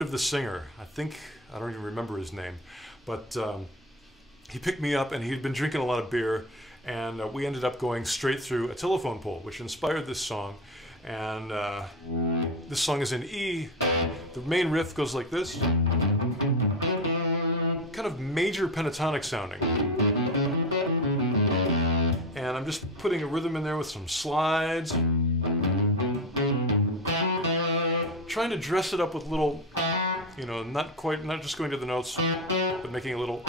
of the singer. I don't even remember his name, but he picked me up and he'd been drinking a lot of beer, and we ended up going straight through a telephone pole, which inspired this song. And this song is in E. The main riff goes like this, kind of major pentatonic sounding. And I'm just putting a rhythm in there with some slides, trying to dress it up with little, you know, not just going to the notes, but making little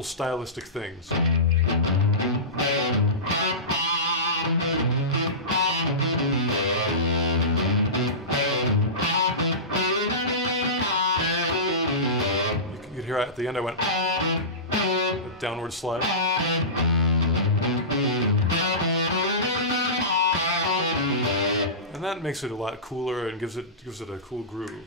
stylistic things. You could hear at the end I went a downward slide. And that makes it a lot cooler and gives it a cool groove.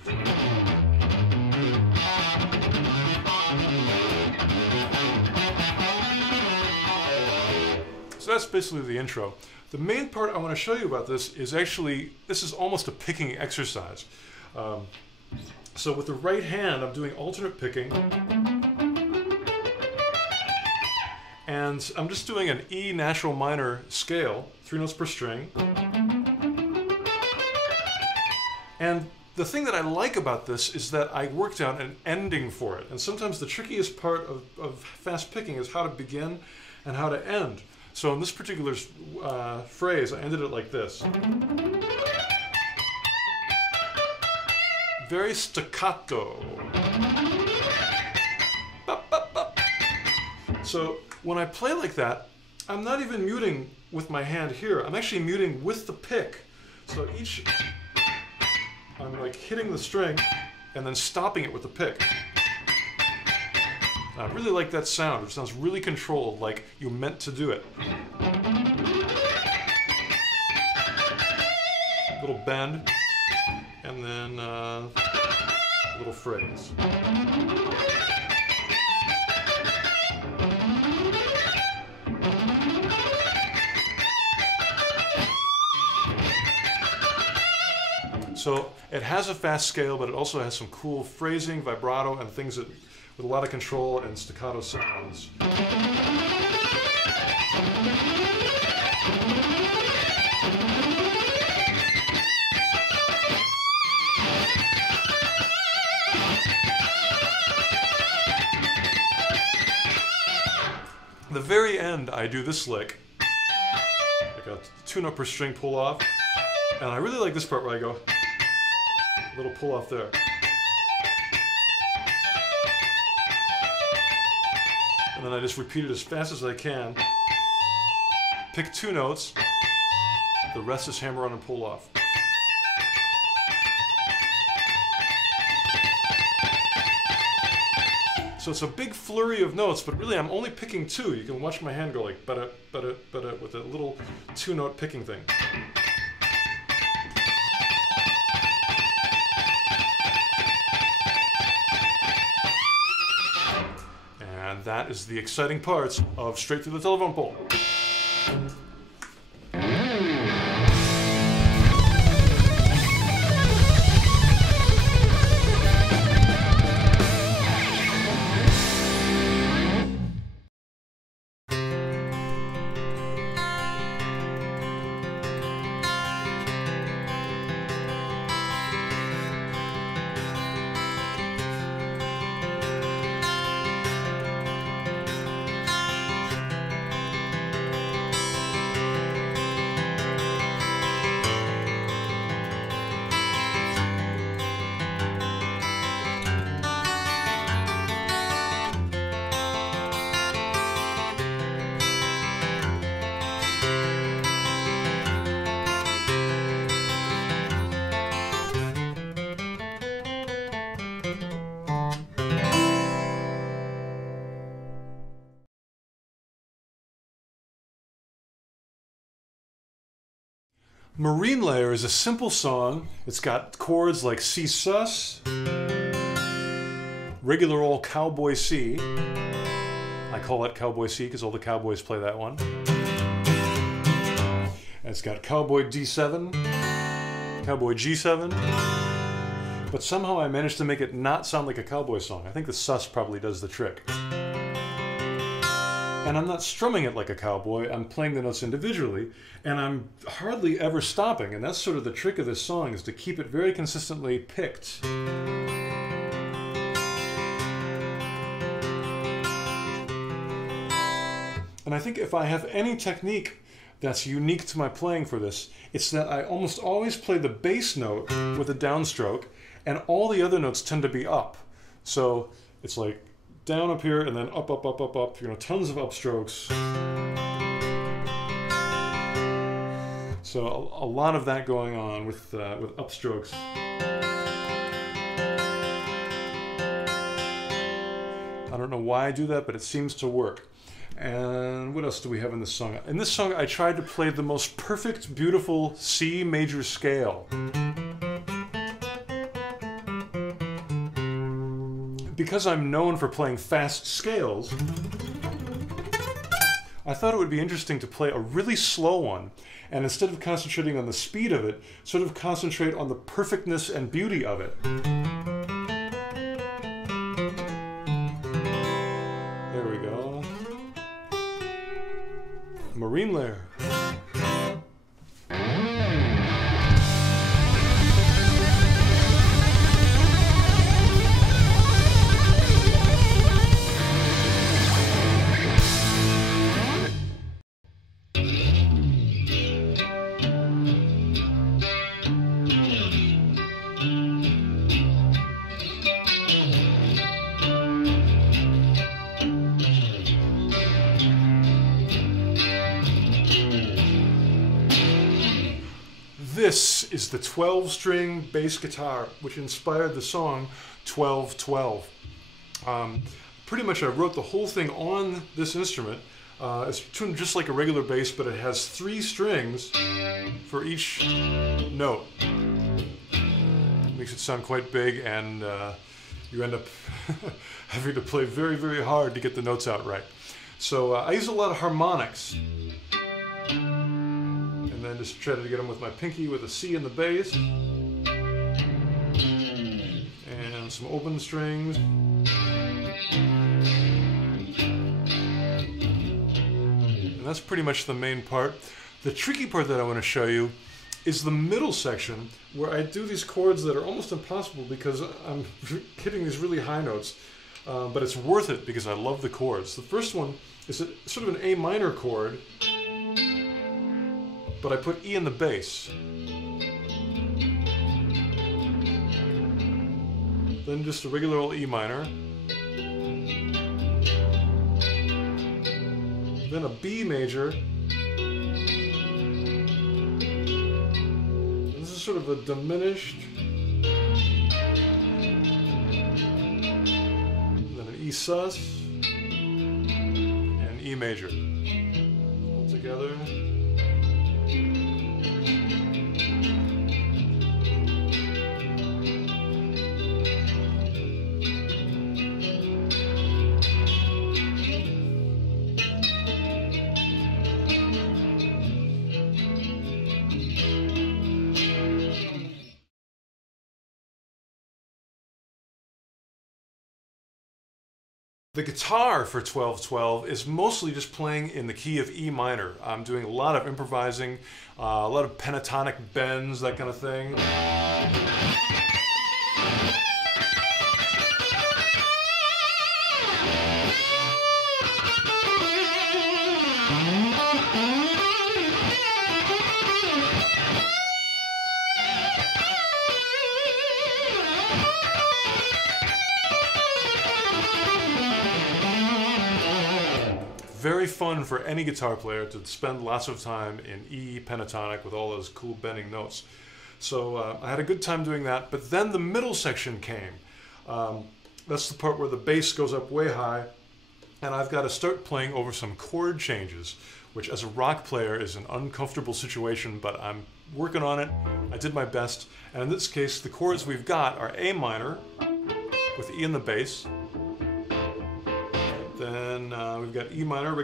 So that's basically the intro. The main part I want to show you about this is actually, this is almost a picking exercise. So with the right hand, I'm doing alternate picking. And I'm just doing an E natural minor scale, 3 notes per string. And the thing that I like about this is that I worked out an ending for it. And sometimes the trickiest part of fast picking is how to begin and how to end. So in this particular phrase, I ended it like this. Very staccato. So when I play like that, I'm not even muting with my hand here. I'm actually muting with the pick. So I'm like hitting the string and then stopping it with the pick. I really like that sound. It sounds really controlled, like you meant to do it. Little bend, and then a little phrase. So it has a fast scale, but it also has some cool phrasing, vibrato, and things that with a lot of control and staccato sounds. The very end, I do this lick, like a 2 note per string pull off, and I really like this part where I go a little pull off there. And then I just repeat it as fast as I can. Pick 2 notes. The rest is hammer on and pull off. So it's a big flurry of notes, but really I'm only picking 2. You can watch my hand go like ba-da, ba-da, ba-da, with a little 2 note picking thing. And that is the exciting parts of Straight Through the Telephone Pole. MARINELAYER is a simple song. It's got chords like C sus, regular old cowboy C. I call it cowboy C because all the cowboys play that one. And it's got cowboy D7, cowboy G7. but somehow I managed to make it not sound like a cowboy song. I think the sus probably does the trick. And I'm not strumming it like a cowboy, I'm playing the notes individually, and I'm hardly ever stopping, and that's sort of the trick of this song, is to keep it very consistently picked. And I think if I have any technique that's unique to my playing for this, it's that I almost always play the bass note with a downstroke, and all the other notes tend to be up. So it's like down up here and then up, up, up, up, up, you know, tons of upstrokes. So a lot of that going on with upstrokes. I don't know why I do that, but it seems to work. And what else do we have in this song? In this song, I tried to play the most perfect, beautiful C major scale. Because I'm known for playing fast scales, I thought it would be interesting to play a really slow one, and instead of concentrating on the speed of it, sort of concentrate on the perfectness and beauty of it. There we go. MARINELAYER. This is the 12-string bass guitar, which inspired the song 12-12. Pretty much I wrote the whole thing on this instrument. It's tuned just like a regular bass, but it has 3 strings for each note. Makes it sound quite big, and you end up having to play very, very hard to get the notes out right. So I use a lot of harmonics. And then just try to get them with my pinky with a C in the bass. And some open strings. And that's pretty much the main part. The tricky part that I want to show you is the middle section, where I do these chords that are almost impossible because I'm hitting these really high notes. But it's worth it because I love the chords. The first one is sort of an A minor chord, but I put E in the bass. Then just a regular old E minor. Then a B major. This is sort of a diminished. Then an E sus. And E major. All together. The guitar for 12-12 is mostly just playing in the key of E minor. I'm doing a lot of improvising, a lot of pentatonic bends, that kind of thing. Very fun for any guitar player to spend lots of time in E pentatonic with all those cool bending notes. So I had a good time doing that, but then the middle section came. That's the part where the bass goes up way high, and I've got to start playing over some chord changes, which as a rock player is an uncomfortable situation, but I'm working on it. I did my best, and in this case, the chords we've got are A minor with E in the bass. Then we've got E minor,